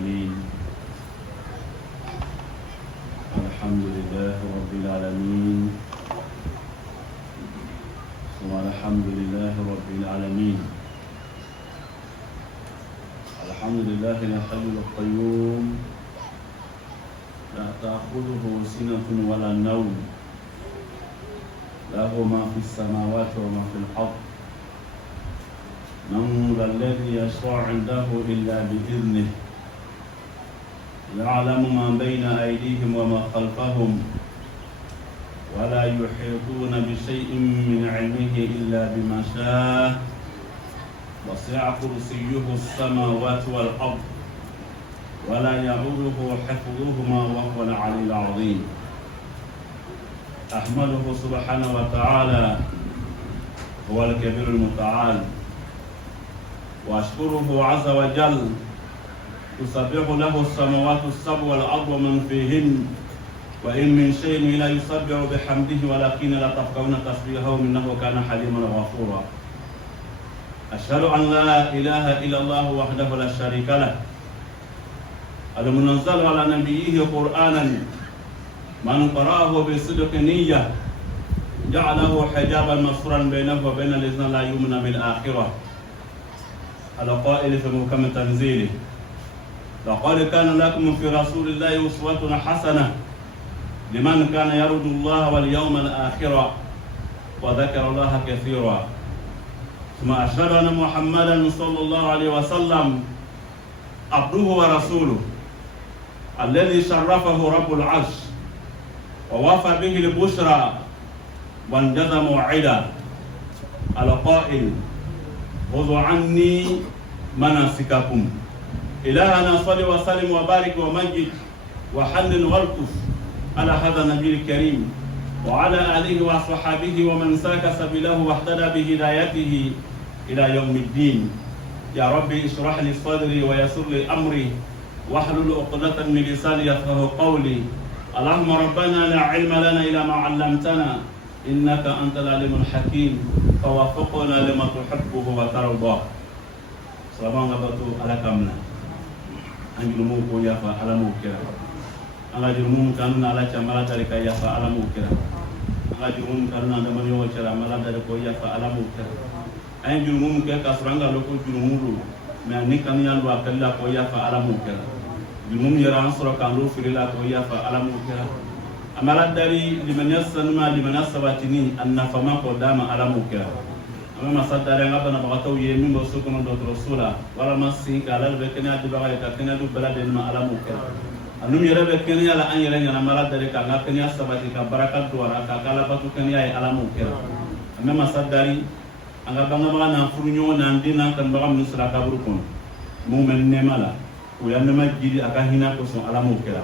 المرسلين الحمد لله رب العالمين والحمد لله رب العالمين الحمد لله الحي القيوم لا تأخذه سنة ولا نوم له ما في السماوات وما في الأرض من ذا الذي يشفع عنده إلا بإذنه يعلم ما بين أيديهم وما خلفهم ولا يحيطون بشيء من علمه إلا بما شاء وسع كرسيه السماوات والأرض ولا يعوده حفظهما وهو العلي العظيم أحمده سبحانه وتعالى هو الكبير المتعال وأشكره عز وجل تسبح له السماوات السبع والأرض ومن فيهن وإن من شيء إلا يسبح بحمده ولكن لا تفقهون تسبيحهم إنه كان حليما غفورا أشهد أن لا إله إلا الله وحده لا شريك له المنزل على نبيه قرآنا من قرأه بصدق نية جعله حجابا مستورا بينه وبين الذين لا يؤمنون بالآخرة القائل في محكم تنزيله لقد كان لكم في رسول الله أسوة حسنة لمن كان يرجو الله واليوم الآخر وذكر الله كثيرا ثم أشهد أن محمدا صلى الله عليه وسلم عبده ورسوله الذي شرفه رب العرش ووفى به البشرى وانجز موعدا القائل خذوا عني مناسككم إلهنا صل وسلم وبارك ومجد وحنن والطف على هذا النبي الكريم وعلى آله وصحبه ومن سلك سبيله واهتدى بهدايته إلى يوم الدين يا ربي اشرح لي صدري ويسر لي أمري واحلل عقدة من لساني يفقهوا قولي اللهم ربنا لا علم لنا إلا ما علمتنا إنك أنت العليم الحكيم فوفقنا لما تحبه وترضى سلام عليكم على كامنا anjulumu ko yafa alamu kira anga julumu kanuna ala chamala dari ka yafa alamu kira anga julumu kanuna da mani o chara mala dari ko yafa alamu kira ay julumu ke kasranga loko julumu me ani kan yan wa kala ko yafa alamu kira julumu yara ansura kan lo firila ko yafa alamu kira amala dari liman yasanma liman sabatini annafama ko dama alamu kira amma sadare ngaba na bagato ye min bo sukono do rasula wala masi kala be kenya di baga ka kenya du balade ma alamu kira anum yere be kenya la an yere nyana mala dare ka ga kenya sabati ka barakat duara ka kala batu kenya ay alamu kira amma sadari anga banga baga na furnyo na ndina kan baga min sura kaburu kon mu men ne mala o yanna ma jidi aka hina ko so alamu kira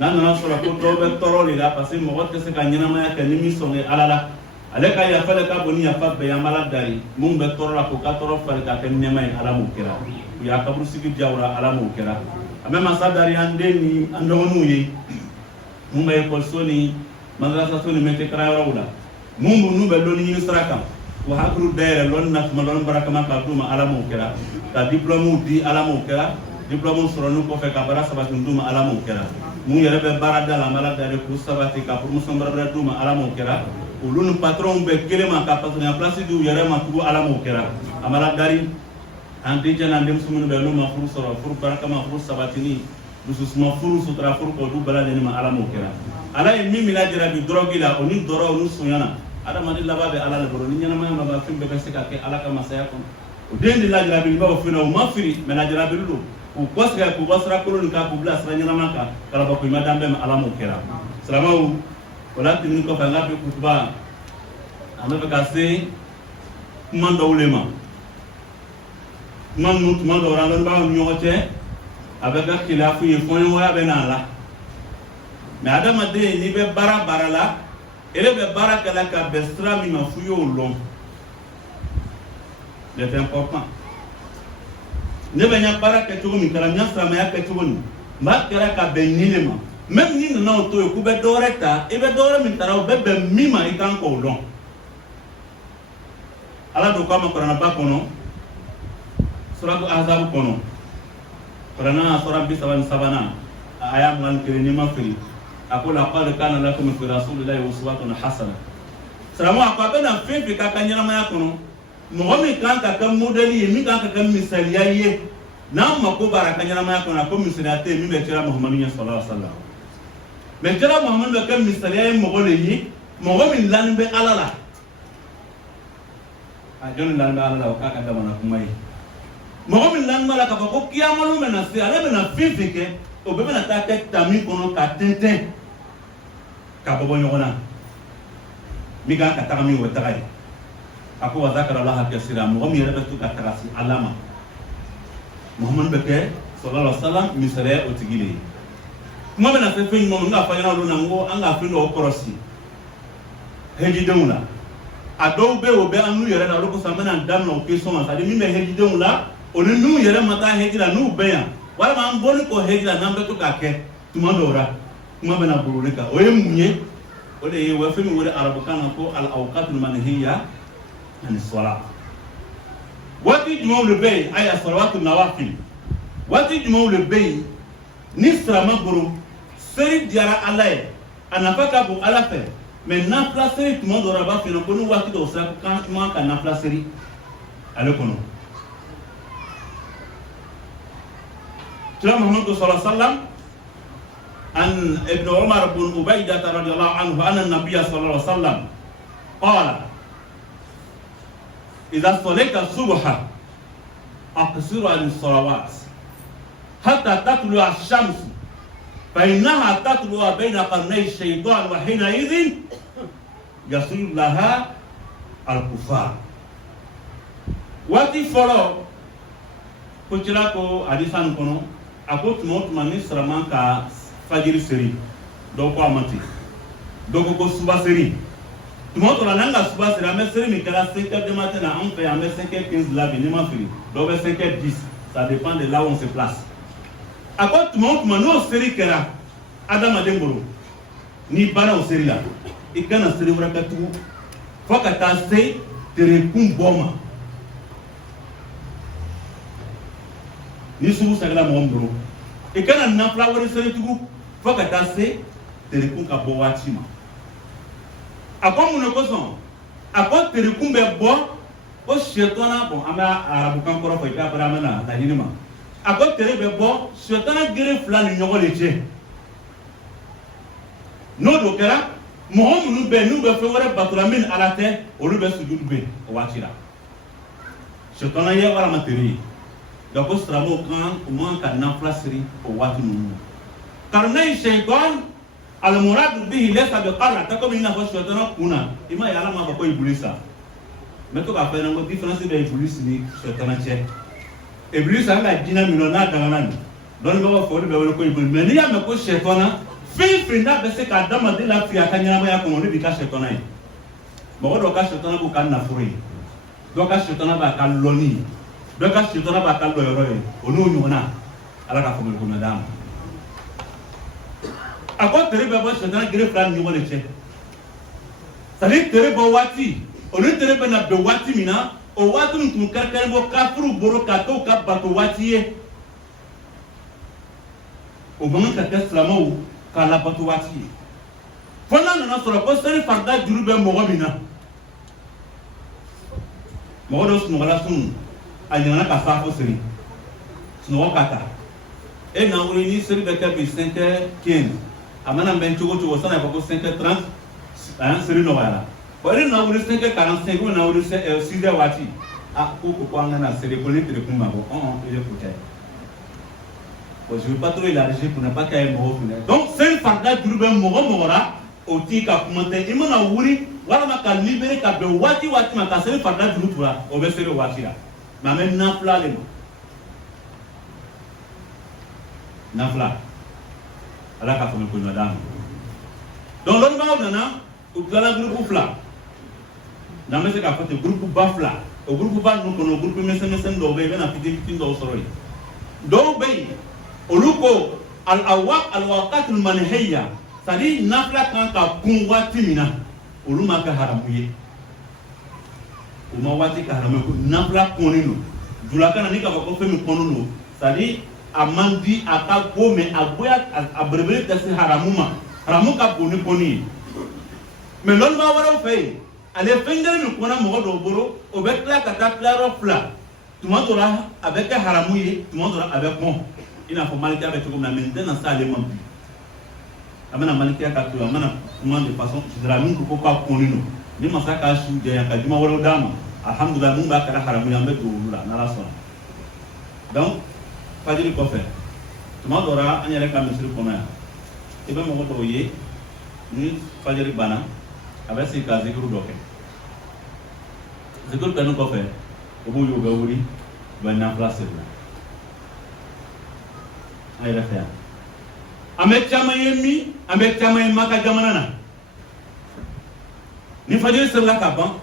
nan na sura ko do be toroli la pasi mo wotte se ka nyina ma ya kan mi so ne alala aleka ya fale ka boni ya fabbe ya mala dari mum be torra ko ka toro fale ka ken nyama alamu kira ya kabru sigi jawra alamu kira amema sadari ande ni andonu yi mum be ko soni madrasa soni mete kra rawda mum nu be loni ni srakam wa hakru daire lon nas malon baraka ma ka duma alamu kira ta diplôme di alamu kira diplôme soro nu ko fe ka bara sabati duma alamu kira mum yere be barada la mala dari ko sabati ka pour musom bara duma alamu kira ulun patron be kelema ka patron ya place du yere ma tugu alamu kera amala dari andi jana ndem sumun be no ma furu soro furu baraka ma furu sabatini dusus ma furu sutra furu ko du bala ni ma alamu kera ala mi la jira bi drogi la oni doro onu sunyana ada madi laba be ala le boro ni nyana ma ba fimbe be seka ke ala ka masaya ko o dendi la jira bi ba fina o ma firi me la jira bi lu o kosga ko basra ko lu ka ko blas ra nyana ma ka kala ba ko ma dambe ma alamu kera salamu wala timini ko fa ngabe kutuba ana be kase man dawlema man nut man do ran ba ñu ñote abega khilafu yi fon wa be na la me adama de ni be bara bara la ele be bara kala ka be stra mi ma fuyo long c'est important ne be nya bara ke to mi kala nya stra ma ya ke to ni ma kala ka be ni le ma même ni na auto ku be doreta e be dore min taraw be be mima e kan ko long ala do kama korana ba kono suratu ahzab kono Karena surah sabana ayat ngan kiri ni mafiri. Aku laqad kana lakum fi rasulillahi uswatun hasanah. Selama aku apa na fefe kakanya nama yakuno. Muhammad kan kakam modeli mi kan kakam misaliya ye. Na mako barakanya nama yakuno ako misaliyate mi becira Muhammadin sallallahu alaihi wasallam. Becira Muhammad kakam misaliya ye mogole yi. Muhammad lan be alala. Ajon lan be alala ka kada mana kumai. Muhammad lan mala ka ko kiyamalu mena se ale mena fefe ke o be mena ta tek tami kono ka tente. Ka bobo nyona. Miga kataka mi watagai aku wa zakara Allah kasira mo mi yara tu kataka si alama Muhammad beke sallallahu alaihi wasallam misale otigile mo bena se fin mo nga fa yana lu nango anga fin do korosi heji demula ado be o be anu yara na lu ko samana dam no ke so ma sa de mi me heji demula onu nu yara mata heji la nu be ya wala ma mboni ko heji la nambe to kake tumandora mo bena buruleka o yemunye ولي وفيم ولي أربكان كو الأوقات المنهية عن الصلاة. واتي جمع لبي أي الصلوات النوافل. واتي جمع لبي نسرة مبرو سري جرا عليه أنا فكابو على فه من نافلا سري تما دورابا في نكونو واتي دوسرا كان تما كان نافلا سري على كونو. كلام محمد صلى الله عليه وسلم عن ابن عمر بن عبيدة رضي الله عنه أن النبي صلى الله عليه وسلم قال إذا صليت الصبح أقصر عن الصلوات حتى تطلع الشمس فإنها تطلع بين قرني الشيطان وحينئذ يصير لها الكفار. واتي فلو كتلاكو حديثان كنو أقول تموت من نسرمان كا fajiri seri do ko amati do ko suba seri tumo to nanga suba seri ame seri mi kala 5h du matin na on fait ame 5h15 la bini ma fini do be 5h10 ça dépend de là où on se place ako tumo no seri kera adama demboro ni bana o seri la ikana seri wrakatu foka ta se tere kum boma ni subu sagala mo mboro ikana na flower seri tugu foka ta se terekun ka bo wati ma akon mu no koson akon terekun be bo o shetana bon ama arabu kan koro fo ita para mana la hinima akon tere be bo shetana gere flan nyogo leche no do kera mohom nu be fe wore batula min alate o lu be sujud be o wati la shetana ye wala materi da ko stramo kan o man ka na flasri o wati nu karnai shaytan al murad bihi laysa bi qarra takom ina ko shaytan kuna ima ya alama ko iblisa meto ka fa ngo difference be iblis ni shaytan che iblis anga dina mino na daga nan don go fo be ko iblis me ni ya me ko shaytan fi na be se ka dama de la fi akanya ma ya ko ni bi ka shaytan ai mo do ka shaytan bu kan na furi do ka shaytan ba ka loni do ka shaytan ba ka lo yoro onu nyona ala ka fo me ko madam ako tere be bo shaitan gere plan ni wole che sali tere bo wati onu tere be na be wati mina o wati ntum karkare bo kafuru boro ka to ka bato wati ye o bon ka islamo ka la bato wati fona na soro ko sere farda juru be mo mina mo do sunu wala sunu anyana ka fa fo seri sunu wakata e na wuri ni seri be ka bi 5h15 amana ben chogo sana ko 5h30 seri no wala wari na wuri 5h45 ko na wuri 6h wati ko anga na seri ko litre kumba ko il est foutu. Je veux pas trop élargir pour ne pas qu'il y ait mort. Donc c'est farda durbe mora oti ka kumante imana wuri wala maka libéré ka be wati maka seri farda durutula o be seri wati la ma men nafla le nafla ala ka fami ko nodam donc lon ba nana o kala groupe fla na me se ka fate groupe bafla o groupe ba no kono groupe mesen do be na piti do soroi do be oluko al awaq al waqat al manhiya tadi nafla kan ka kun wati mina uluma ka haramuye uma wati ka haramuye nafla konino dula kana ni ka ko femi konono tadi a mandi a ka ko mais a boya a berebere tɛ se haramu ma haramu ka bon ni kɔni ye mais lɔnniba wɛrɛw fɛ yen ale fɛn kelen min kɔnna mɔgɔ dɔw bolo o bɛ tila ka taa tilayɔrɔ fila tuma dɔ la a bɛ kɛ haramu ye tuma dɔ la a bɛ kɔn i n'a fɔ malikiya bɛ cogo min na mais n tɛna se ale ma bi a bɛna malikiya ka to a mana kuma de façon générale min ko k'a kɔnni don ni masa k'a su jɛya ka juma wɛrɛw d'a ma alhamdulilah mun b'a kɛra haramu ye an bɛ don olu la n'ala sɔnna donc fajiri kɔfɛ tuma dɔ la an yɛrɛ ka misiri kɔnɔ yan i bɛ mɔgɔ dɔw ye ni fajiri banna a bɛ sigi ka zikiru dɔ kɛ zikiru kɛlen kɔfɛ o b'u ye u bɛ wuli u bɛ nafila siri la an yɛrɛ fɛ yan an bɛ caman ye min an bɛ caman ye Maka jamana na ni fajiri sirila ka ban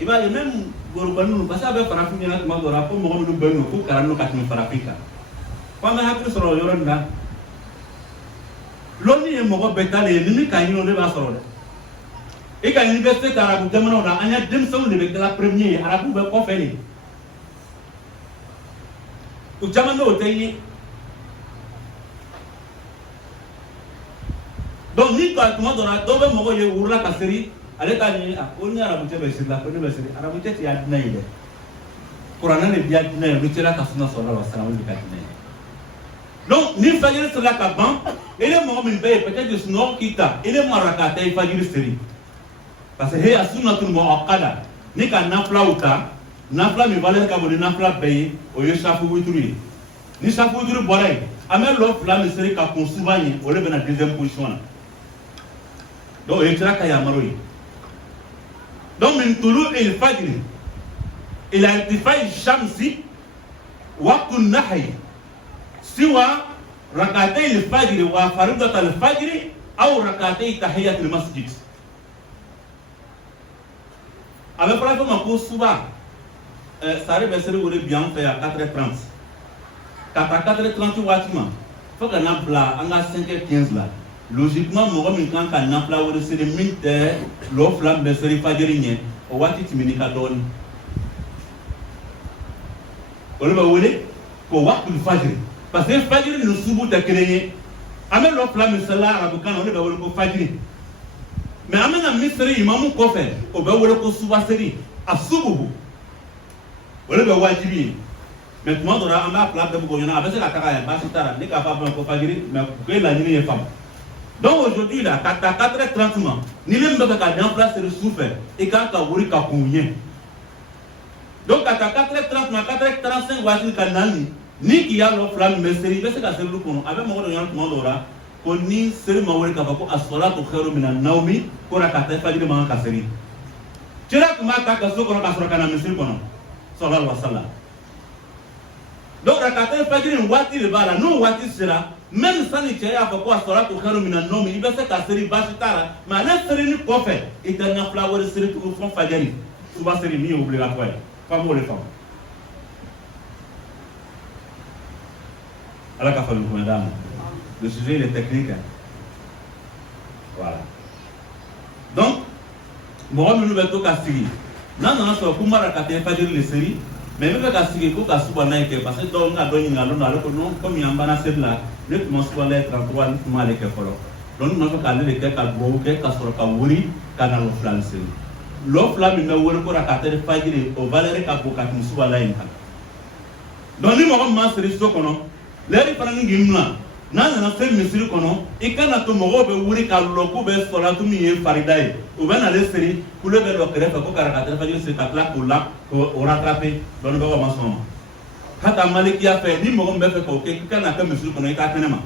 i b'a ye même gorobani ninnu parce que a bɛ farafin ɲɛna tuma dɔ la ko mɔgɔ minnu bɛ yen nɔ ko kalan ninnu ka tɛmɛ farafin kan fo an bɛ hakili sɔrɔ o yɔrɔ nin na lɔnni ye mɔgɔ bɛɛ ta de ye ni min ka ɲini o de b'a sɔrɔ dɛ i ka université ta arabu jamanaw na an ya denmisɛnw de bɛ kɛla premier ye arabu bɛ kɔfɛ de u caman bɛ o tɛ ye donc ni ka tuma dɔ la dɔw bɛ mɔgɔ ye wurula ka seri ale t'a ɲini a ko ni arabukɛ bɛ siri la ko ne bɛ siri arabukɛ tɛ y'a dinɛ ye dɛ kuranɛ de bi y'a dinɛ ye olu tɛla ka sunna sɔrɔ la sisan olu de ka dinɛ ye donc ni fajiri sirila ka ban ele mɔgɔ min bɛ yen peut-être sunɔgɔ k'i ta ele mara k'a ta i fajiri siri parce que heya sunnatul muakkada ni ka nafilaw ta nafila min valeur ka bon ni nafila bɛɛ ye o ye safu witiri ye ni safu witiri bɔra yen an bɛ lɔ fila min siri ka kun suba ye o de bɛ na deuxième position na donc o ye kira ka yamaruw ye donc min tulu il fajri ila irtifai shamsi waqtu nahyi siwa rakatay il fajri wa faridat al fajri aw rakatay tahiyat al masjid a bɛ fɔla fɛn ma ko suba sari bɛ seri o de bi an fɛ yan 4h30 ka taa 4h30 waati ma fo ka na bila an ka 5h15 la logiquement mɔgɔ min kan ka nafila wɛrɛ seri min tɛ lɔ fila min bɛ seri fajiri ɲɛ o waati tɛmɛni ka dɔɔni olu bɛ wele ko waqtul fajiri parce que fajiri ni subu tɛ kelen ye an bɛ lɔ fila min sɛla arabukan na olu bɛ wele ko fajiri mais an bɛna min seri imamu kɔfɛ o bɛ wele ko suba seri a subuhu olu bɛ wajibi ye mais tuma dɔ la an b'a fila bɛɛ bɔ ɲɔgɔn na a bɛ se ka taga yan baasi t'a la ne k'a fɔ a bɛ ko fajiri mais ko e laɲini ye faamu donc aujourd'hui là ka taa 4h30 ma ni ne min bɛ fɛ ka nafila seri su fɛ i kan ka wuli ka kun ɲɛ donc ka taa 4h30 ma 4h35 waati ka nani ni k'i y'a lɔ fila min bɛ seri i bɛ se ka seri olu kɔnɔ a bɛ mɔgɔ dɔ ɲɔgɔn tuma dɔw la ko ni seri ma wele k'a fɔ ko as-salatu khairu mina nawmi ko na ka taa fajiri man kan ka seri cɛla tun b'a ta ka so kɔnɔ ka sɔrɔ ka na misiri kɔnɔ sallallahu alaihi wa sallam donc ka taa fajiri waati de b'a la n'o waati sera même sani cɛ y'a fɔ ko as-salatu khairu mina nawmi i bɛ se ka seri baasi t'a la mais ale seri ni kɔfɛ i tɛ nafila wɛrɛ seri tugun fɔ fajiri suba seri min ye obligatoire ye f'an b'o de faamu ala ka faamu kuma d'a ma. Le sujet il est technique. Voilà. Donc, mɔgɔ minnu bɛ to ka sigi n'a nana sɔrɔ ko mara ka tɛ fajiri le seri mais min bɛ ka sigi ko ka suba n'a ye kɛ parce que dɔw bɛna dɔ ɲininka don dɔ ale ko non comme an banna seri la ne tun ma suba la 33 ne tun m'ale kɛ fɔlɔ donc ne nɔfɛ k'ale de kɛ ka dugawu kɛ ka sɔrɔ ka wuli ka na lɔ fila seri lɔ fila min bɛ wele ko ka tɛ fajiri o valeur ka bon ka tɛmɛ suba la in kan donc ni mɔgɔ min ma seri so kɔnɔ lɛri fana ni k'i mina n'a nana se misiri kɔnɔ i kana to mɔgɔw bɛ wuli ka lɔ k'u bɛ sɔlatu min ye farida ye u bɛ n'ale seri kule bɛ lɔ kɛrɛfɛ ko ka tɛrɛ fajiri seri ka tila k'o la k'o rattraper dɔnnibagaw ma sɔn ma hata malikiya fɛ ni mɔgɔ min bɛ fɛ k'o kɛ i kana kɛ misiri kɔnɔ i k'a kɛnɛ ma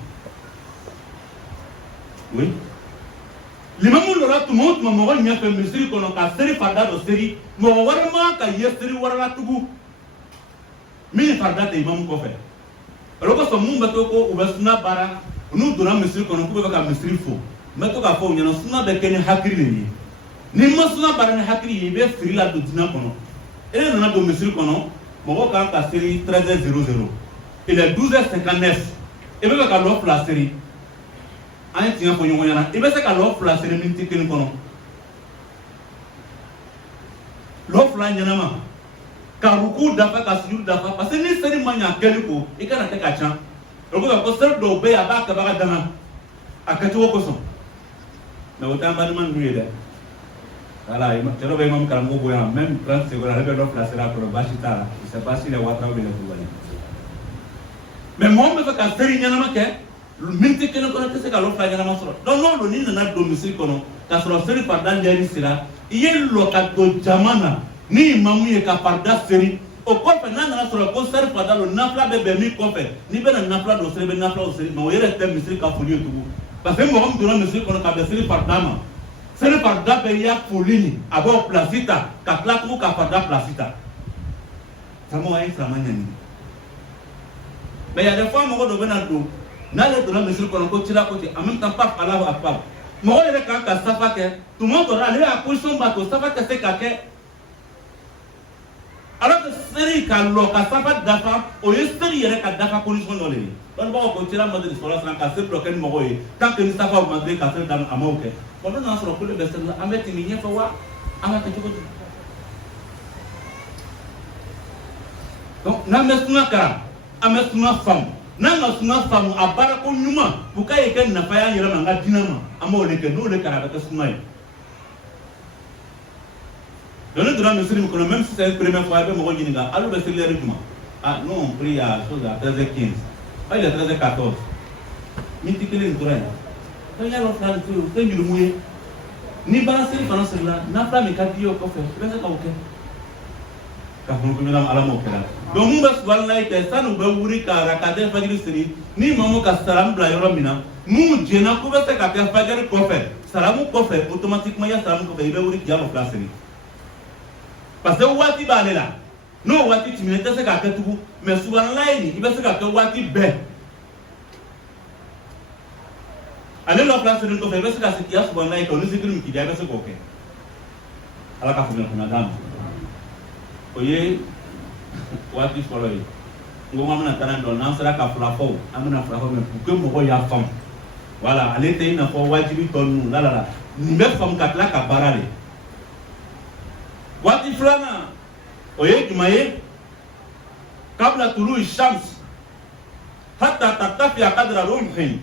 oui limamu dɔ la tuma o tuma mɔgɔ ɲɛfɛ misiri kɔnɔ ka seri farida dɔ seri mɔgɔ wɛrɛ ma ka ye seri wɛrɛ la tugun min ye farida tɛ imamu kɔfɛ. Alors que mun bɛ to ko u bɛ suna baara n'u donna misiri kɔnɔ k'u bɛ ka misiri fo n bɛ to k'a fɔ u ɲɛna suna bɛ kɛ ni hakili de ye ni ma suna baara ni hakili ye i bɛ siri la don diinɛ kɔnɔ e nana don misiri kɔnɔ mɔgɔw kan ka seri 13h00 il est 12h59 i bɛ fɛ ka lɔ fila seri an ye tiɲɛ fɔ ɲɔgɔn ɲɛna i bɛ se ka lɔ fila seri miniti kelen kɔnɔ lɔ fila ɲɛnama ka ruku dafa ka sujudu dafa parce que ni seri ma ɲa kɛli ko i kana kɛ ka ca donc ko sel do be abaka baka dama akati wo ko son mais autant ba man duye de voilà tero be mam karam go ya même 30 secondes avec l'offre la sera pour bachita je sais pas si les watra ou les pouvoir mais moi me fait ka seri nyana make minti kene kono kese ka l'offre nyana masoro donc non lo ni na domicile kono ka soro seri pardan jari sira iye lo ka to jamana ni mamu ye ka parda seri o kofe nana soro ko seri parda lo nafla be be mi kofe ni be na nafla do seri be nafla o seri no yere tem misiri ka foli tugu parce que mo am do na misiri kono ka be seri pardama seri parda be ya folini abo placita ka klatu ka parda placita samo ay samanya ni mais il y a des fois mo do bena do na le do na misiri kono ko tira ko ti en même temps pas Allahu akbar mo yere ka ka safa ke tout le monde ra le a position ba to safa ke se ka ke alors que seri ka lo ka safa dafa o ye seri yere ka dafa position no le don ba ko tira mo de sola san ka se bloquer mo go ye tant que ni safa o mandé ka se dan amoke ko do na so ko le be se na ameti ni nyefa wa amata ko donc na mesuna ka amesuna fam na suna fam abara ko nyuma bukaye ken na fa ya yere manga dinama amole ke no le kara ka suna yi donc nous devons nous dire même si c'est la première fois que nous allons dire alors c'est le rythme ah non on prie à chose à 13h15 pas il est 13h14 midi que les tourelles quand il y a l'autre là tu es mouillé ni balancer pendant cela n'a pas mes cadres au coffre c'est ça ok car nous pouvons à la moquette donc nous va souvent là et ça nous va ouvrir car à cadre fajiri seri ni maman ka salam bla yoro mina nous jena ko va se ka fajiri coffre salam coffre automatiquement ya salam coffre il va ouvrir dialo place seri parce que wati balé là non wati tu minutes c'est ka tout mais souvent là il va se ka wati be allez la place de coffre il va se ka se souvent là que nous écrivons qui va se ko ok ala ka fumé kuna dame oye wati follow yi ngoma mana tanan don nan sera ka flafo amana flafo mais pour que mo ya fam voilà allez té na fo wajibi ton la la ni me fam katla ka barale wati fulana oye jumaye kabla tulu shams hatta tatafi qadra rumhin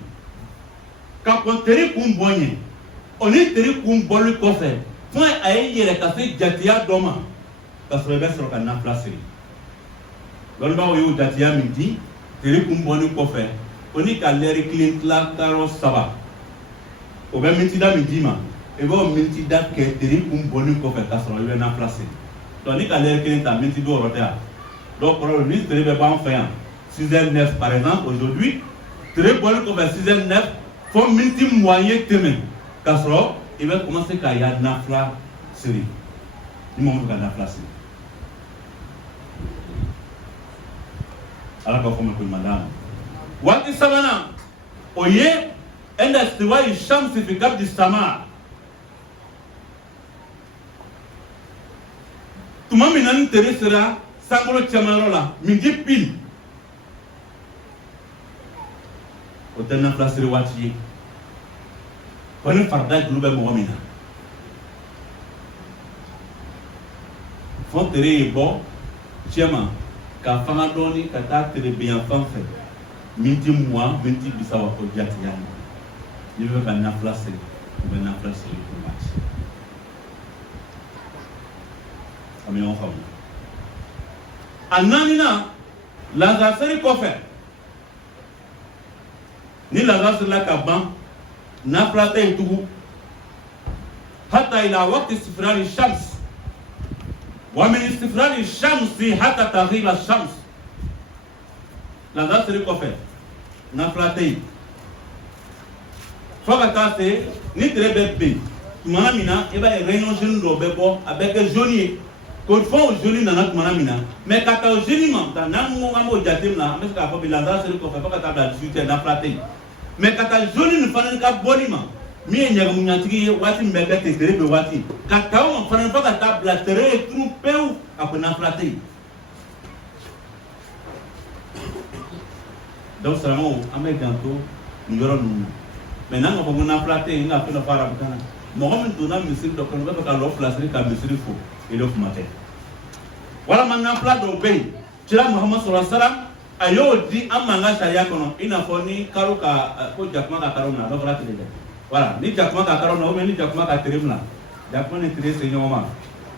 ka konteri kumbonye oni teri kumbolu kofe point ay yere ka se jatia doma ka so be soro ka na flasiri don ba yo jatia midi teri kumboni kofe oni ka leri clean la karo saba o be miti da midi ma et bon minti date que teri kumboni kofe ka so yo na flasiri donc ni ka leri clean ta minti do rotea donc pour le ministre de ban fait 6h09 par exemple aujourd'hui très bon kofe 6h09 faut minti moyen temen ka so il va commencer ka ya na flasiri ni mo ka na flasiri ala ka fome ko madame wati sabana oye enda stiwa shamsi fi kabdi sama tuma minan teresera sangolo chamarola mingi pil o dana flasiri wati kone farda glube mo mina fon tere bo chema ka fanga doni ka ta tere bien fan fait minti mois minti bisawa ko jati yani ni be kan na flasiri ko match ami on fa ananina lazaseri ko fait ni lazaseri la ka ban na flate tugu hatta ila waqti istifrar ash-shams wa min istifrar ash-shams hatta taghib ash-shams lazaseri ko fait na flate fokata se ni très bébé manamina e ba réunion jeune do bebo avec jaunier ko fo jauni na manamina mais kata jauni man ta na mo ngamo jatim na mais ka fo bi lazaseri ko fait fokata da 18 na flate mais kata jauni ni fanan ka bonima mi nyaga munyatigi wati mbega te tere be wati kata o fanan fokata bla tere tru peu apena flate donc ça mo amé ganto ni yoro nu mais nanga ko na flate nga fina fara butana mo ko min dona misir do ko be ka lo flasri ka misir fo e lo fumate wala man na fla do be tira muhammad sallallahu alaihi wasallam a y'o di an man ka sariya kɔnɔ i n'a fɔ ni karo ka ko jakuma ka karo na dɔ fara tile dɛ voilà ni jakuma ka karo na ou bien ni jakuma ka tere na jakuma ni tere se ɲɔgɔn ma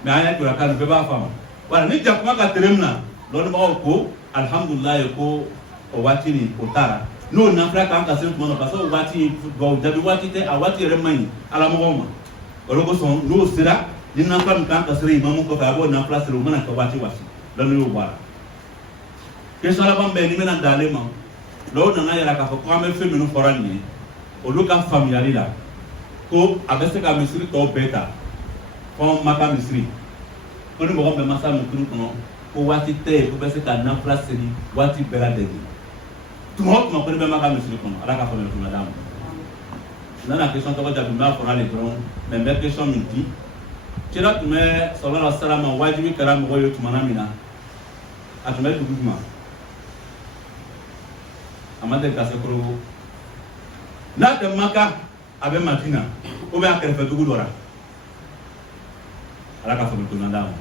mais an y'a jira kan bɛɛ b'a faamu voilà ni jakuma ka tere na lɔnnibagaw ko alihamudulilayi ko o waati nin o taara n'o nafila kan ka se tuma na parce que o waati dɔw jaabi waati tɛ a waati yɛrɛ man ɲi alamɔgɔw ma o de kosɔn n'o sera ni nafila min kan ka sera imamu kɔfɛ a b'o nafila sera o mana kɛ waati waati lɔnni y'o bɔ a la question laban bɛɛ ni bɛna dan ale ma dɔw nana yɛrɛ k'a fɔ ko an bɛ fɛn minnu fɔra nin ye olu ka faamuyali la ko a bɛ se ka misiri tɔw bɛɛ ta fɔ maka misiri ko ni mɔgɔ bɛ masa misiri kɔnɔ ko waati tɛ yen ko bɛ se ka nafila seli waati bɛɛ lajɛlen tuma o tuma ko ni bɛ maka misiri kɔnɔ ala ka faamuyali tuma d'a ma n nana question tɔgɔ jaabi n b'a fɔ ale dɔrɔn mɛ n bɛ question min di kira tun bɛ sallallahu alaihi wa sallam wajibi kɛra mɔgɔw ye tuma min na a tun bɛ dugu jumɛn a ma deli ka se Korogo n'a tɛ Maka a bɛ Madina ou bien a kɛrɛfɛ dugu dɔ la ala ka faamuyali tuma d'a ma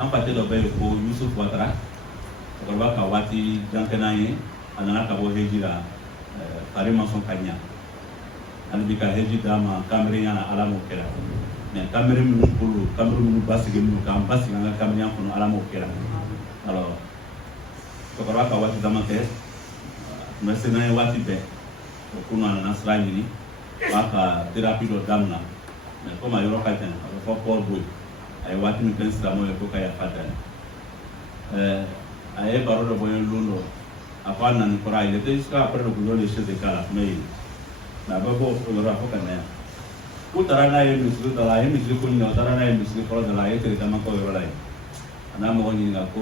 an fakɛ dɔ bɛ yen ko Yusuf Watara cɛkɔrɔba ka waati jan kɛ n'an ye a nana ka bɔ heji la fari ma sɔn ka ɲa hali bi ka heji d'a ma kamerenya na ala m'o kɛra mais kamere minnu bolo kamere minnu basigi minnu k'an basigi an ka kamerenya kɔnɔ ala m'o kɛra alors cɛkɔrɔba ka waati dama kɛ tun bɛ se n'an ye waati bɛɛ o ko a nana sira ɲini b'a ka thérapie dɔ daminɛ mais comme a yɔrɔ ka jan a bɛ fɔ Paul Boye a ye waati min kɛ n silamɛw ye ko ka yafa d'a a ye baro dɔ bɔ n ye don dɔ a ko a nani kɔrɔ a il était jusqu'à après le goudron de chez Eka la tun bɛ yen mais a bɛ bɔ o yɔrɔ a fɔ ka na yan u taara n'a ye misiri dɔ la a ye misiri ko ɲini u taara n'a ye misiri fɔlɔ dɔ la a ye tile caman kɛ o yɔrɔ la yen a n'a mɔgɔ ɲininka ko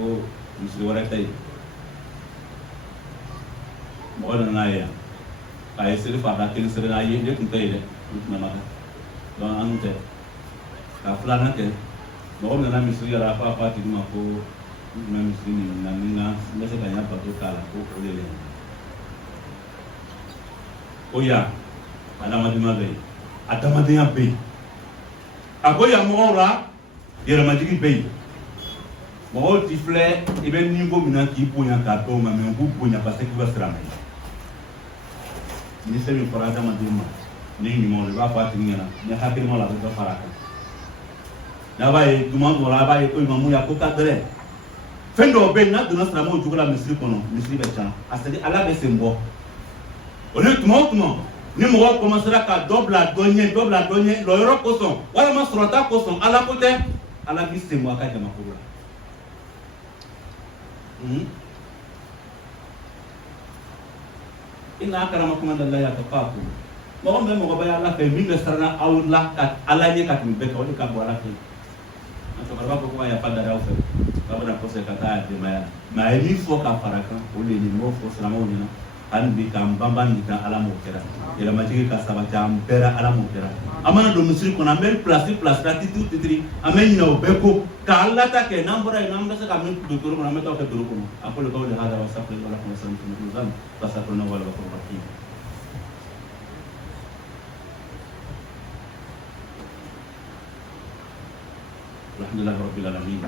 misiri wɛrɛ tɛ yen mɔgɔ nana n'a ye yan k'a ye seli fa da kelen seri n'a ye ne tun tɛ yen dɛ ne tun bɛ Maka donc an tun tɛ ka filanan kɛ mɔgɔ min nana misiri yɛrɛ a fɔ a fɔ a tigi ma ko n tun bɛ misiri nin na ni n bɛ se ka n ka bato k'a la ko o de ye ko yan adamadenya bɛ yen adamadenya bɛ yen a ko yan mɔgɔw la yɛrɛmajigi bɛ yen mɔgɔw ti filɛ i bɛ niveau min na k'i bonya k'a dɔw ma mais u b'u bonya parce que k'i bɛ siran mɛ ni se min fɔra adamaden ma ni ɲumanw i b'a fɔ a tigi ɲɛna ni hakilima la a bɛ dɔ fara a kan n'a b'a ye tuma dɔw la a b'a ye ko imamu ya ko ka gɛlɛn fɛn dɔw bɛ yen n'a donna silamɛw jogo la misiri kɔnɔ misiri bɛ can a c'est dire ala bɛ sen bɔ o ni tuma o tuma ni mɔgɔw commencera ka dɔ bila dɔ ɲɛ dɔ bila dɔ ɲɛ o yɔrɔ kosɔn walima sɔrɔta kosɔn ala ko tɛ ala k'i sen bɔ a ka jamakulu la i n'a karama da la ya ka fa ko mɔgɔ min bɛ mɔgɔ bɛ ala fɛ min bɛ siran aw la ka ala ɲɛ ka tɛmɛ bɛɛ kan o de ka bɔ ala fɛ a cɛkɔrɔba ko ka yafa dara aw fɛ k'a bɛna kɔsɛ ka taa denbaya mais a ye min fɔ ka fara kan o de ye nin m'o fɔ silamɛw ɲɛna hali bi k'an banban nin kan ala m'o kɛra yɛlɛmajigi ka sabati an bɛɛ la ala m'o kɛra an mana don misiri kɔnɔ an bɛ place la titiri an bɛ ɲinɛ o bɛɛ ko ka ala ta kɛ n'an bɔra yen n'an bɛ se ka min don toro kɔnɔ an bɛ taa kɛ toro kɔnɔ a ko le kaw le hada wa safle wala kuma san tunu zan tasakuna wala wa rahim alhamdulillah rabbil alamin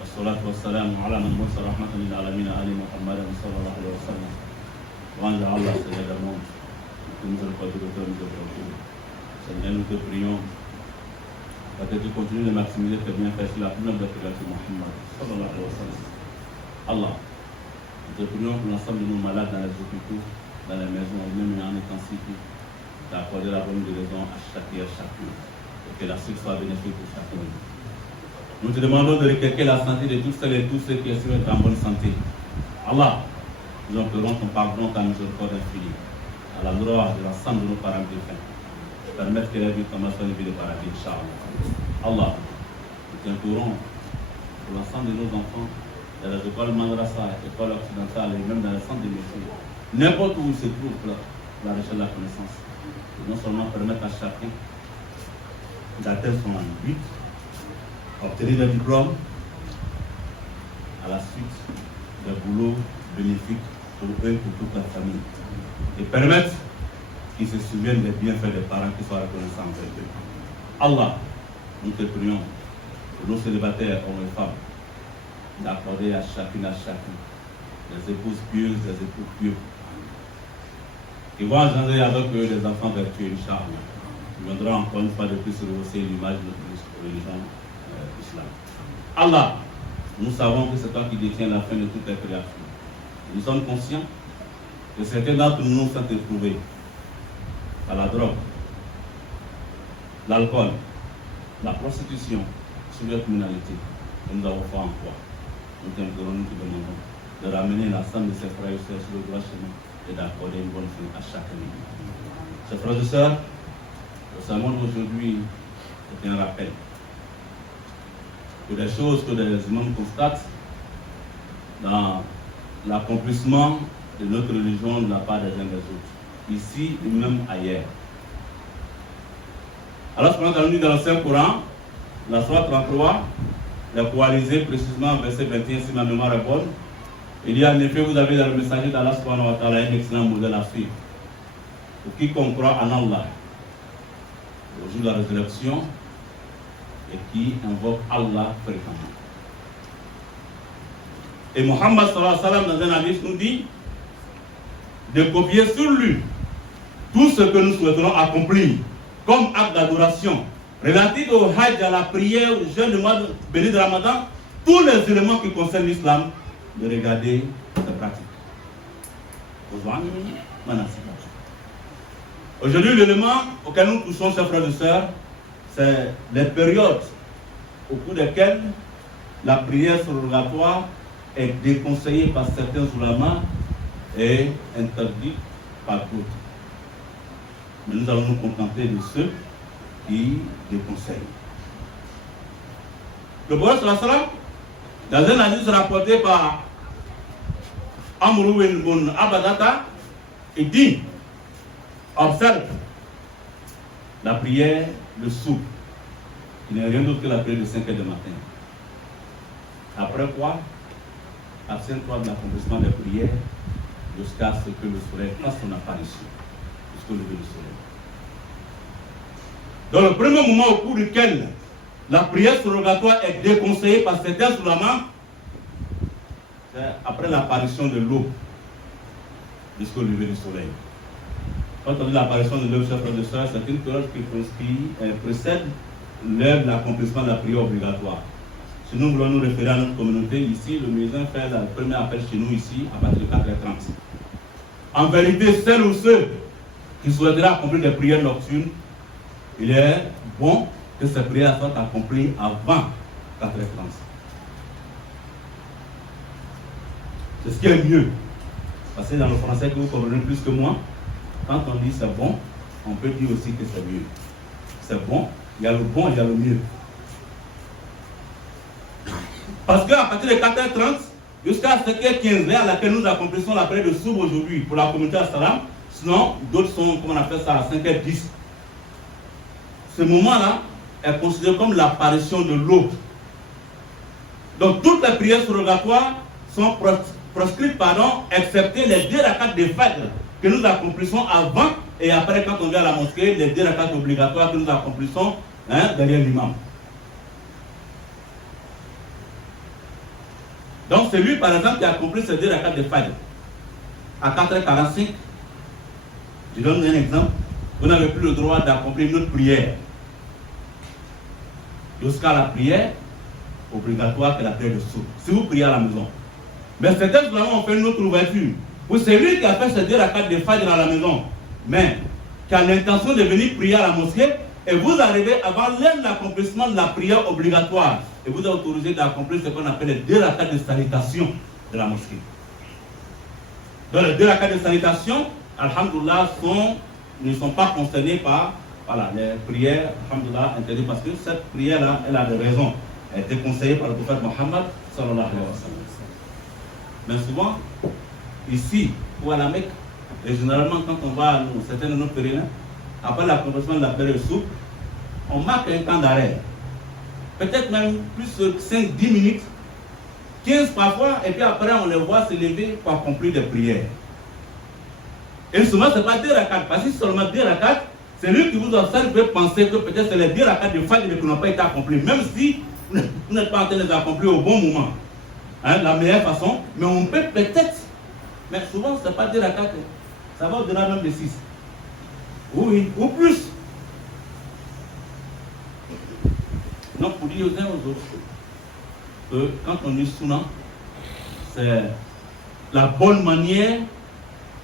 wassalatu wassalamu ala man musa rahmatan lil alamin ali muhammad sallallahu alaihi wasallam wa anza allah sayyidul maut nous allons pas de Seigneur, nous te prions que tu continues de maximiser tes bienfaits sur la plus noble créature Muhammad sallallahu alayhi wa sallam. Allah, nous te prions pour l'ensemble de nos malades dans les hôpitaux, dans les maisons, et même en intensité, d'accorder la bonne guérison à chacun et à chacune, et que la suite soit bénéfique pour chacun. Nous te demandons de requérir la santé de tous celles et tous ceux qui estiment être en bonne santé. Allah, nous implorons ton pardon, ta miséricorde infinie, à la gloire de l'ensemble de nos parents défunts. Permettre que la vie commence à vivre le paradis, Inch'Allah. Allah, nous t'implorons pour l'ensemble de nos enfants, dans les écoles madrasa, écoles occidentales et même dans les centres de métiers, n'importe où ils se trouvent pour la recherche de la connaissance. Et non seulement permettre à chacun d'atteindre son but, obtenir un diplôme, à la suite d'un boulot bénéfique pour eux et pour toute la famille. Et permettre qu'ils se souviennent des bienfaits des parents qui soient reconnaissants envers eux. Allah, nous te prions pour nos célibataires, hommes et femmes, d'accorder à chacune, des épouses pieuses, des époux pieux, qui vont engendrer avec eux des enfants vertueux, Inch'Allah. Ils viendront encore une fois de plus rehausser l'image de notre religion islam. Allah, nous savons que c'est toi qui détiens la fin de toutes les créations. Nous sommes conscients que certains d'entre nous sont éprouvés par la drogue, l'alcool, la prostitution, sur la criminalité. Et nous avons foi en toi. Nous t'implorons, nous te demandons de ramener l'ensemble de ces frères et sœurs sur le droit chemin et d'accorder une bonne fin à chaque année. Chers frères et sœurs, le sermon d'aujourd'hui est un rappel que des choses que les imams constatent dans l'accomplissement de notre religion de la part des uns des autres, ici et même ailleurs. Alors, ce qu'on a dit dans le Saint-Coran, la Sourate 33, les coalisés précisément verset 21, si ma mémoire est bonne, il dit en effet, vous avez dans le messager d'Allah subhanahu wa ta'ala un excellent modèle à suivre. Pour quiconque croit en Allah, au jour de la résurrection, et qui invoque Allah fréquemment. Et Muhammad sallallahu alayhi wa sallam dans un hadith nous dit de copier sur lui tout ce que nous souhaiterons accomplir comme acte d'adoration relatif au hajj, à la prière, au jeûne du mois béni de Ramadan, tous les éléments qui concernent l'islam, de regarder ces pratiques. Aujourd'hui, l'élément auquel nous touchons, chers frères et sœurs, c'est les périodes au cours desquelles la prière surrogatoire est déconseillée par certains ulamas et interdite par d'autres. Mais nous allons nous contenter de ceux qui déconseillent. Le prophète sallallahu alayhi wa sallam, dans un hadith rapporté par Amr ibn Abadata, il dit, observe la prière de souk, qui n'est rien d'autre que la prière de 5 heures du matin. Après quoi, abstiens-toi de l'accomplissement des prières jusqu'à ce que le soleil fasse son apparition, jusqu'au lever du soleil. Dans le premier moment au cours duquel la prière surrogatoire est déconseillée par certains ulamas, c'est après l'apparition de l'aube jusqu'au lever du soleil. Quand on dit l'apparition de l'aube, chers frères et sœurs, c'est une période qui précède l'heure de l'accomplissement de la prière obligatoire. Si nous voulons nous référer à notre communauté, ici, le muezzin fait le premier appel chez nous ici à partir de 4h30. En vérité, celles ou ceux qui souhaiteraient accomplir des prières nocturnes, il est bon que ces prières soient accomplies avant 4h30. C'est ce qui est mieux. Parce que dans le français que vous comprenez plus que moi, quand on dit c'est bon, on peut dire aussi que c'est mieux. C'est bon, il y a le bon, il y a le mieux. Parce qu'à partir de 4h30 jusqu'à 5h15, à laquelle nous accomplissons la prière de Soub aujourd'hui pour la communauté Assalam, sinon d'autres sont, comment on appelle ça, à 5h10. Ce moment-là est considéré comme l'apparition de l'aube. Donc toutes les prières surrogatoires sont proscrites, excepté les 2 rakats de Fajr que nous accomplissons avant et après quand on vient à la mosquée, les 2 rakats obligatoires que nous accomplissons derrière l'imam. Donc c'est lui par exemple qui a accompli ces 2 rakats de Fajr à 4h45. Je donne un exemple. Vous n'avez plus le droit d'accomplir une autre prière jusqu'à la prière obligatoire que la prière de Souk, si vous priez à la maison. Mais certains ont fait une autre ouverture. Pour celui qui a fait ces 2 rakats de Fajr à la maison, mais qui a l'intention de venir prier à la mosquée, et vous arrivez avant l'heure de l'accomplissement de la prière obligatoire, et vous êtes autorisé d'accomplir ce qu'on appelle les 2 rakats de salutation de la mosquée. Donc les 2 rakats de salutation, alhamdoulilah, ne sont pas concernés par les prières, alhamdoulilah, interdites, parce que cette prière-là, elle a des raisons. Elle a été conseillée par le prophète Mohammed, sallallahu alayhi wa sallam. Mais souvent, ici ou à la Mecque, et généralement quand on va à certains de nos pèlerins, après l'accomplissement de la prière de Souk, on marque un temps d'arrêt. Peut-être même plus de 5-10 minutes, 15 parfois, et puis après on les voit se lever pour accomplir des prières. Et souvent, ce n'est pas 2 rakats, parce que c'est seulement 2 rakats, c'est lui qui vous observe peut penser que peut-être c'est les 2 rakats de Fajr qui n'ont pas été accomplis, même si vous n'êtes pas en train de les accomplir au bon moment. la meilleure façon, mais on peut peut-être, mais souvent ce n'est pas 2 rakats, ça va au-delà même de 6. Oui, ou plus. Donc pour dire aux uns aux autres que quand on est sunna, c'est la bonne manière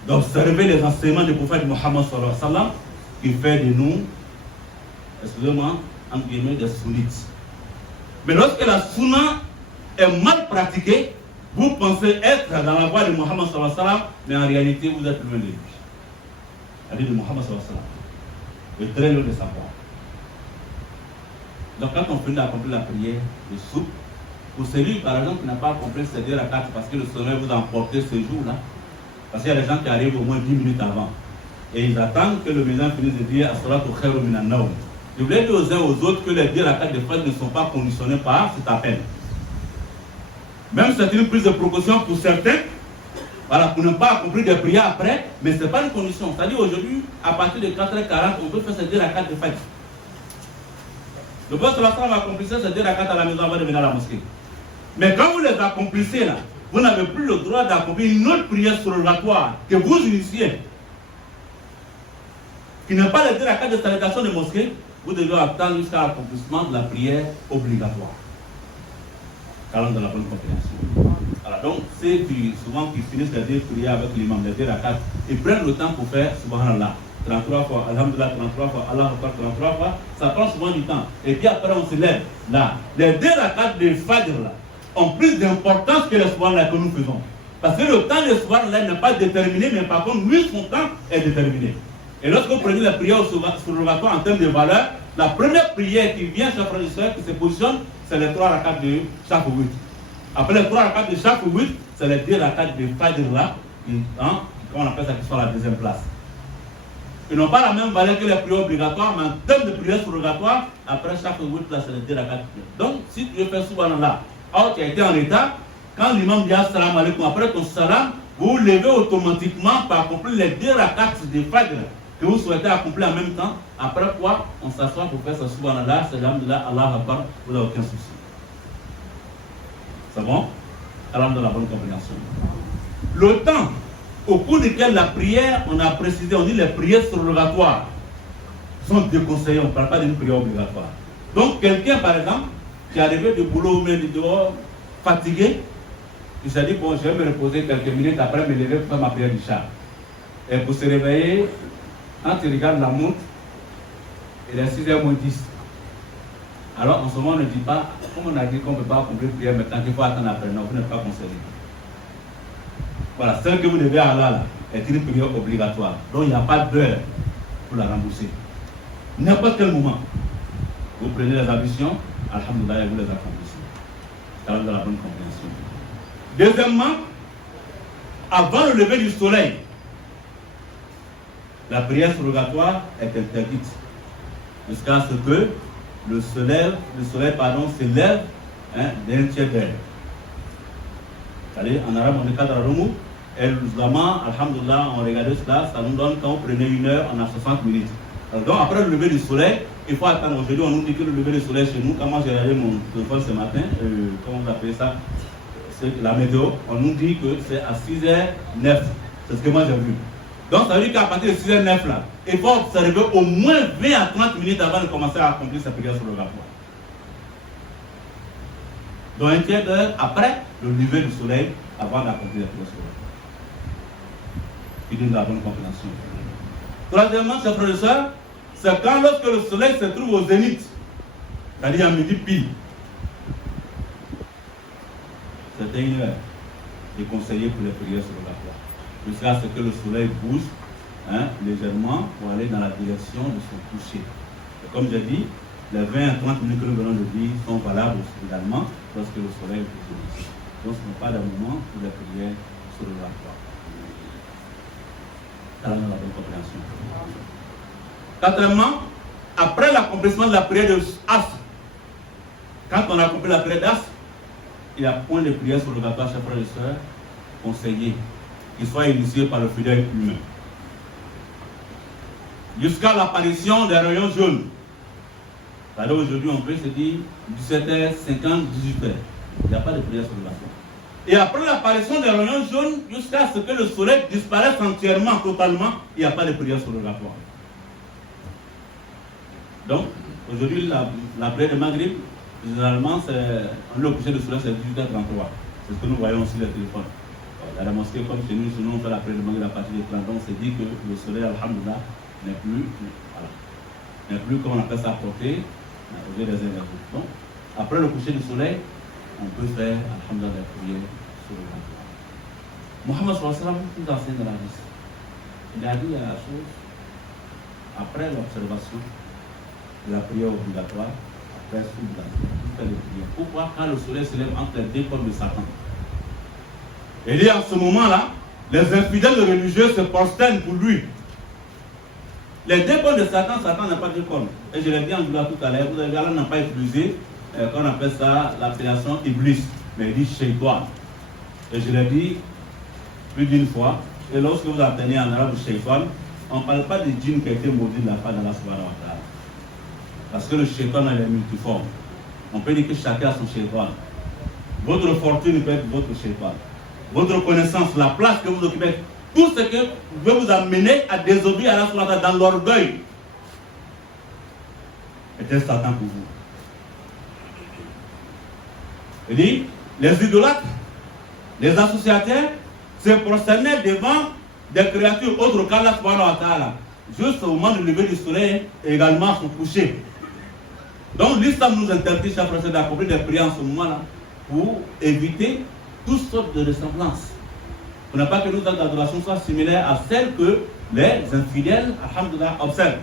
d'observer les enseignements du prophète Mohammed sallallahu alayhi wa sallam qui fait de nous, excusez-moi, entre guillemets, des sunnites. Mais lorsque la sunna est mal pratiquée, vous pensez être dans la voie de Mohammed sallallahu alayhi wa sallam, mais en réalité vous êtes loin de lui. La vie de Mohammed sallallahu alayhi wa sallam est très loin de sa voie. Donc quand on finit d'accomplir la prière de soupe, pour celui par exemple qui n'a pas accompli ces 2 rakats parce que le sommeil vous a emporté ce jour-là, parce qu'il y a des gens qui arrivent au moins 10 minutes avant et ils attendent que le muezzin finisse de dire as-salatu khairun minan nawm. Je voulais dire aux uns aux autres que les 2 rakats de fête ne sont pas conditionnés par cet appel. Même c'est une prise de précaution pour certains, voilà, pour ne pas accomplir des prières après, mais ce n'est pas une condition. C'est-à-dire aujourd'hui, à partir de 4h40, on peut faire ces 2 rakats de fête. Le prophète sallallahu alayhi wa sallam accomplissait ces 2 rakats à la maison avant de venir à la mosquée. Mais quand vous les accomplissez là, vous n'avez plus le droit d'accomplir une autre prière surrogatoire que vous initiez, qui n'est pas les 2 rakats de salutation de mosquée. Vous devez attendre jusqu'à l'accomplissement de la prière obligatoire. Parlons de la bonne compréhension. Alors donc, ceux qui souvent qui finissent les 2 prières avec l'imam, les 2 rakats, ils prennent le temps pour faire subhanallah 33 fois, alhamdulillah 33 fois, Allah Akbar 33 fois, ça prend souvent du temps. Et puis après on se lève. Là, les 2 rakats de Fajr là ont plus d'importance que les subhanallah que nous faisons. Parce que le temps de subhanallah n'est pas déterminé, mais par contre, lui, son temps est déterminé. Et lorsque vous prenez la prière surrogatoire en termes de valeur, la première prière qui vient chez frère et soeur, qui se positionne, c'est les 3 rakats de chaque 8. Après les 3 rakats de chaque 8, c'est les 2 rakats de Fajr là, comment on appelle ça, qui sont à la 2e place. Ils n'ont pas la même valeur que les prières obligatoires, mais en termes de prières surrogatoires, après chaque 8 là, c'est les 2 rakats. Donc, si tu veux faire subhanallah, alors tu as été en retard, quand l'imam dit assalamu alaikum, après ton salam, vous levez automatiquement pour accomplir les 2 rakats de Fajr que vous souhaitez accomplir en même temps. Après quoi, on s'assoit pour faire ce subhanallah, c'est alhamdulillah, Allah Akbar, vous n'avez aucun souci. C'est bon? Alors de la bonne compréhension. Le temps au cours duquel la prière, on a précisé, on dit les prières surrogatoires sont déconseillées, on ne parle pas d'une prière obligatoire. Donc quelqu'un par exemple, qui est arrivé du boulot ou même du dehors, fatigué, il s'est dit, bon, je vais me reposer quelques minutes après me lever pour faire ma prière du chat. Et pour se réveiller, quand tu regardes la montre, il est 6h moins 10. Alors en ce moment, on ne dit pas, comme on a dit qu'on ne peut pas accomplir prière maintenant, qu'il faut attendre après. Non, vous n'êtes pas conseillé. Voilà, celle que vous devez aller là est une prière obligatoire. Donc il n'y a pas d'heure pour la rembourser. N'importe quel moment, vous prenez les ambitions, alhamdoulilah, et vous les accomplissez. C'est de la bonne compréhension. Deuxièmement, avant le lever du soleil, la prière surrogatoire est interdite jusqu'à ce que le soleil s'élève d'un tiers d'heure. C'est-à-dire, en arabe, on dit Kadra Rumou, et les Ulama, alhamdoulilah, on regardait cela, ça nous donne, quand on prenait 1 heure, on a 60 minutes. Alors, donc, après le lever du soleil, il faut attendre. Aujourd'hui, on nous dit que le lever du soleil chez nous, quand moi j'ai regardé mon téléphone ce matin, comment vous appelez ça, c'est la météo, on nous dit que c'est à 6h09. C'est ce que moi j'ai vu. Donc, ça veut dire qu'à partir de 6h09, là, il faut observer au moins 20 à 30 minutes avant de commencer à accomplir sa prière surrogatoire. Donc, un tiers d'heure après le lever du soleil, avant d'accomplir la prière surrogatoire. Il donne la bonne compréhension. Troisièmement, chers frères et sœurs, c'est quand lorsque le soleil se trouve au zénith, c'est-à-dire à midi pile. C'est 1 heure déconseillé pour les prières surrogatoires. Jusqu'à ce que le soleil bouge légèrement pour aller dans la direction de son coucher. Et comme j'ai dit, les 20 à 30 minutes que nous venons de dire sont valables également lorsque le soleil bouge. Donc ce n'est pas le moment pour les prières surrogatoires. Alors, dans la bonne compréhension. Quatrièmement, après l'accomplissement de la prière de Asr, quand on a accompli la prière d'Asr, il y a point de prière surrogatoire, chers frères et sœurs, conseillé, qu'il soit initié par le fidèle humain. Jusqu'à l'apparition des rayons jaunes. C'est-à-dire aujourd'hui, on peut se dire 17h50, 18h. Il n'y a pas de prière surrogatoire. Et après l'apparition des rayons jaunes, jusqu'à ce que le soleil disparaisse entièrement, totalement, il n'y a pas de prière surrogatoire. Donc, aujourd'hui, la prière de Maghrib, généralement, le coucher du soleil, c'est 18h33. C'est ce que nous voyons aussi sur les téléphones. À la mosquée, comme chez nous, on fait la prière de Maghrib à partir de 30 ans, on s'est dit que le soleil, alhamdoulilah, n'est plus, comme on appelle ça, à portée, aux yeux des uns et des autres. Donc, après le coucher du soleil, on peut faire, alhamdoulilah, des prières surrogatoires. Mohammed sallallahu alayhi wa sallam nous enseigne dans la vie. Il a dit à la chose, après l'observation de la prière obligatoire, après toutes les prières. Pourquoi quand le soleil se lève entre les deux pommes de Satan? Il dit en ce moment-là, les infidèles religieux se prosternent pour lui. Les deux pommes de Satan, Satan n'a pas deux pommes. Et je l'ai dit en disant tout à l'heure, vous avez Allah n'a pas utilisé, qu'on appelle ça l'appellation Iblis, mais il dit Shaitan. Et je l'ai dit plus d'une fois, et lorsque vous apprenez en arabe Shaitan, on ne parle pas de djinn qui a été maudit de la part d'Allah subhanahu wa ta'ala. Parce que le Shaitan est multiforme. On peut dire que chacun a son Shaitan. Votre fortune peut être votre Shaitan. Votre connaissance, la place que vous occupez, tout ce que veut vous amener à désobéir à Allah subhanahu wa ta'ala dans l'orgueil est un Satan pour vous. Il dit, les idolâtres, les associateurs se prosternaient devant des créatures autres qu'Allah subhanahu wa ta'ala, juste au moment du lever du soleil et également son coucher. Donc l'islam nous interdit chaque fois d'accomplir des prières en ce moment-là pour éviter toutes sortes de ressemblances. Pour ne pas que nos actes d'adoration soient similaires à celles que les infidèles, alhamdoulilah, observent.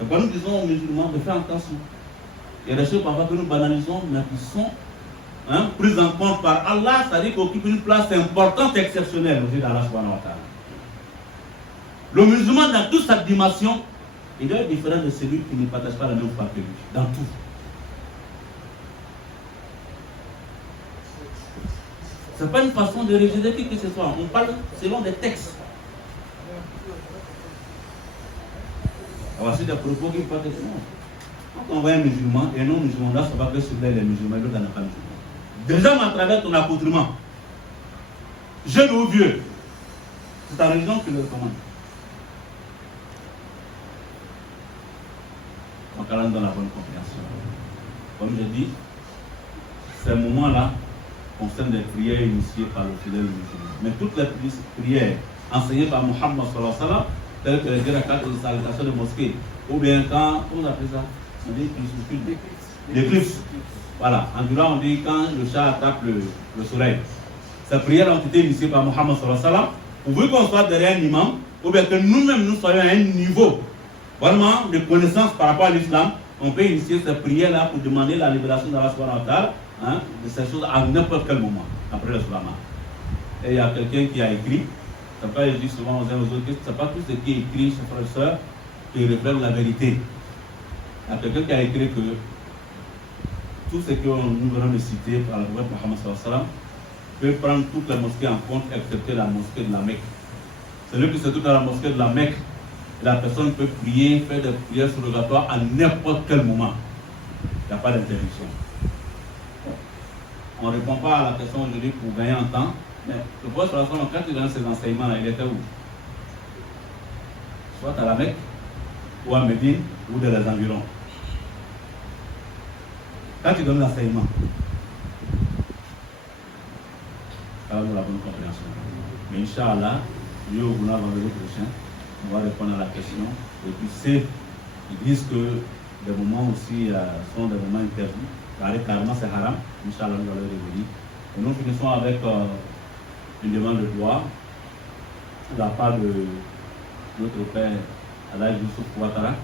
Et quand nous disons aux musulmans de faire attention, il y a des choses parfois que nous banalisons, mais qui sont prises en compte par Allah, c'est-à-dire qu'ils occupent une place importante et exceptionnelle aux yeux d'Allah subhanahu wa ta'ala. Le musulman, dans toute sa dimension, il est différent de celui qui ne partage pas la même foi que lui, dans tout. Ce n'est pas une façon de rejeter qui que ce soit. On parle selon des textes. Voici des propos qui partent de nous. Quand on voit un musulman et un non-musulman, là, ça va que celui-là les musulmans, l'autre n'a pas musulman. Déjà, à travers ton accoutrement, jeune ou vieux, c'est ta religion qui le recommande. Donc, allons dans la bonne compréhension. Comme je dis, ces moments-là concernent des prières initiées par le fidèle musulman. Mais toutes les prières enseignées par Muhammad sallallahu alayhi wa sallam, telles que les rakats de salutation de mosquée, ou bien quand, comment on appelle ça? On dit l'éclipse. Voilà, en durant on dit quand le chat attaque le soleil. Ces prières ont été initiées par Muhammad sallallahu alayhi wa sallam. Pourvu qu'on soit derrière un imam, ou bien que nous-mêmes nous soyons à un niveau vraiment de connaissance par rapport à l'islam, on peut initier ces prières-là pour demander la libération d'Allah subhanahu wa ta'ala, de ces choses à n'importe quel moment, après le sulama. Et il y a quelqu'un qui a écrit, c'est pas, je dis souvent aux uns aux autres, que ce n'est pas tout ce qui est écrit, chers frères et sœurs, qui reflète la vérité. Il y a quelqu'un qui a écrit que tout ce que nous venons de citer par le prophète Muhammad sallallahu alayhi wa sallam peut prendre toutes les mosquées en compte, excepté la mosquée de la Mecque. Celui qui se trouve dans la mosquée de la Mecque, la personne peut prier, faire des prières surrogatoires à n'importe quel moment. Il n'y a pas d'interdiction. On ne répond pas à la question aujourd'hui pour gagner en temps, mais le prophète sallallahu alayhi wa sallam, quand il donne ses enseignements, il était où? Soit à la Mecque, ou à Médine, ou dans les environs. Quand il donne l'enseignement, alors nous la bonne compréhension. Mais Inch'Allah, Dieu au boulot vendredi prochain, on va répondre à la question. Et puis ceux qui disent que des moments aussi sont des moments interdits, carrément c'est haram, Inch'Allah nous allons revenir. Et nous finissons avec une demande de droit de la part de notre père Alhaji Youssouf Ouattara,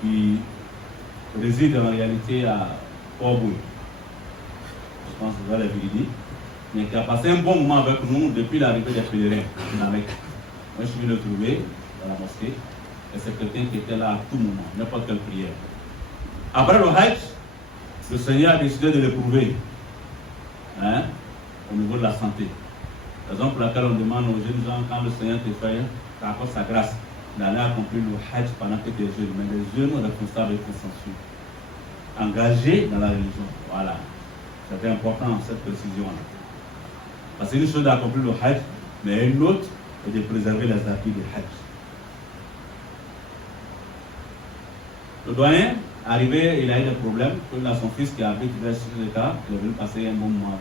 qui réside en réalité à Port-Bouy. Je pense que vous allez vérifier, mais qui a passé un bon moment avec nous depuis l'arrivée des pèlerins de la Mecque. Moi, je suis venu le trouver dans la mosquée, et c'est quelqu'un qui était là à tout moment, n'importe quelle prière. Après le Hajj, le Seigneur a décidé de l'éprouver au niveau de la santé. Raison pour laquelle on demande aux jeunes gens, quand le Seigneur te fait, par rapport à sa grâce, d'aller accomplir le Hajj pendant que tu es jeune, mais les jeunes responsables et consensus. engagés dans la religion. Voilà. C'était important cette précision-là. Parce que une chose d'accomplir le Hajj, mais une autre est de préserver les acquis du Hajj. Le doyen, arrivé, il a eu des problèmes. Il a son fils qui habite vers l'État, il est venu passer un bon mois.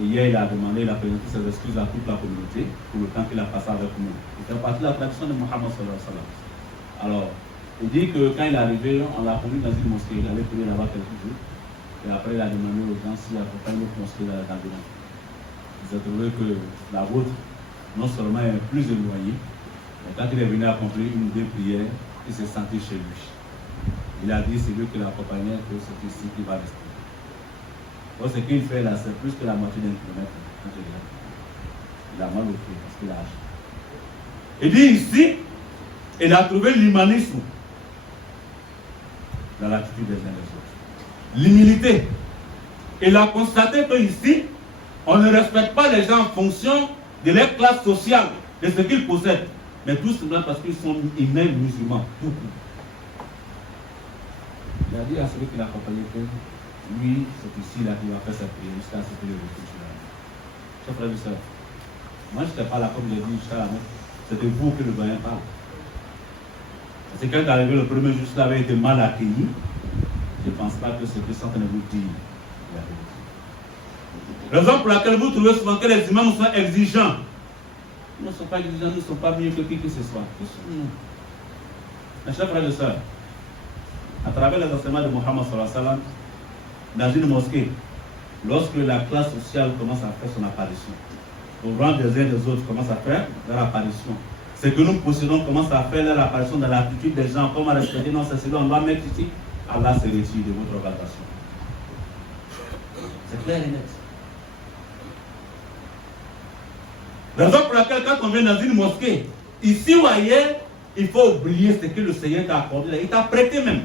Et hier, il a demandé, il a présenté ses excuses à toute la communauté pour le temps qu'il a passé avec nous. Il fait partie de la tradition de Mohammed sallallahu alayhi wa sallam. Alors, il dit que quand il est arrivé, on l'a conduit dans une mosquée, il allait prier là-bas quelques jours. Et après, il a demandé aux gens s'il y avait pas une autre mosquée dans l'environ. Il s'est trouvé que la vôtre, non seulement est plus éloignée, mais quand il est venu accomplir une ou deux prières, il s'est senti chez lui. Il a dit, c'est lui qui l'accompagnait, que c'est ici qu'il va rester. Donc, ce qu'il fait là, c'est plus que la moitié d'un kilomètre. Il a mal au pied parce qu'il a agi. Il dit ici, il a trouvé l'humanisme dans l'attitude des uns des autres. L'humilité. Il a constaté qu'ici, on ne respecte pas les gens en fonction de leur classe sociale, de ce qu'ils possèdent, mais tout simplement parce qu'ils sont humains musulmans. Il a dit à celui qui l'a accompagné que lui, c'est ici là qu'il va faire sa prière jusqu'à ce que le retour sur la vie. Chers frères et sœurs, moi je n'étais pas là comme j'ai dit jusqu'à la messe, c'était vous que le doyen parle. Parce que quand il est arrivé le premier jour, cela avait été mal accueilli. Je ne pense pas que ce que ça ne vous dit. La raison pour laquelle vous trouvez souvent que les imams sont exigeants. Ils ne sont pas exigeants, ils ne sont pas mieux que qui que ce soit. Mes chers frères et sœurs, à travers les enseignements de Mohammed sallallahu alayhi wa sallam, dans une mosquée, lorsque la classe sociale commence à faire son apparition, au rang des uns des autres commence à faire leur apparition, ce que nous possédons commence à faire leur apparition dans l'attitude des gens, comment respecter, non, c'est celui on va mettre ici, Allah se retire de votre organisation. C'est clair et net. La raison pour laquelle quand on vient dans une mosquée, ici ou ailleurs, il faut oublier ce que le Seigneur t'a accordé, il t'a prêté même.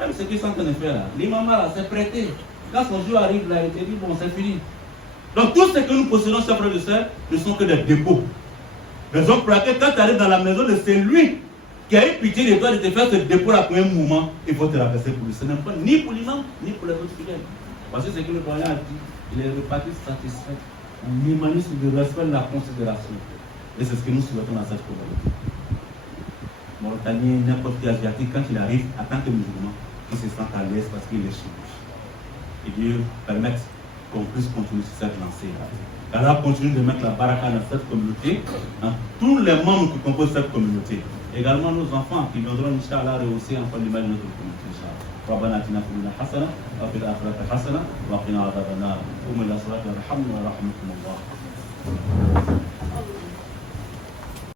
Même ce qu'ils sont en train de faire là, l'imam là, c'est prêté. Quand son jour arrive là, il te dit bon, c'est fini. Donc tout ce que nous possédons, chers frères et sœurs, ne sont que des dépôts. Raison pour laquelle quand tu arrives dans la maison de celui qui a eu pitié de toi de te faire ce dépôt là pour un moment, il faut te rabaisser pour lui. Ce n'est pas ni pour l'imam, ni pour les autres fidèles. Parce que ce que le doyen a dit, il est reparti satisfait. Un humanisme de respect de la considération. Et c'est ce que nous souhaitons dans cette communauté. Mauritanien, n'importe quel asiatique, quand il arrive, en tant que musulman, il se sent à l'aise parce qu'il est chez lui. Et Dieu permette qu'on puisse continuer sur cette lancée. Allah continue de mettre la baraka dans cette communauté, dans tous les membres qui composent cette communauté. Également nos enfants qui viendront, Inch'Allah, rehausser encore l'image de notre communauté, Inch'Allah. ربنا اتنا في الدنيا حسنه وفي الاخره حسنه وقنا عذاب النار قوموا الى صلاه يرحمنا ورحمكم الله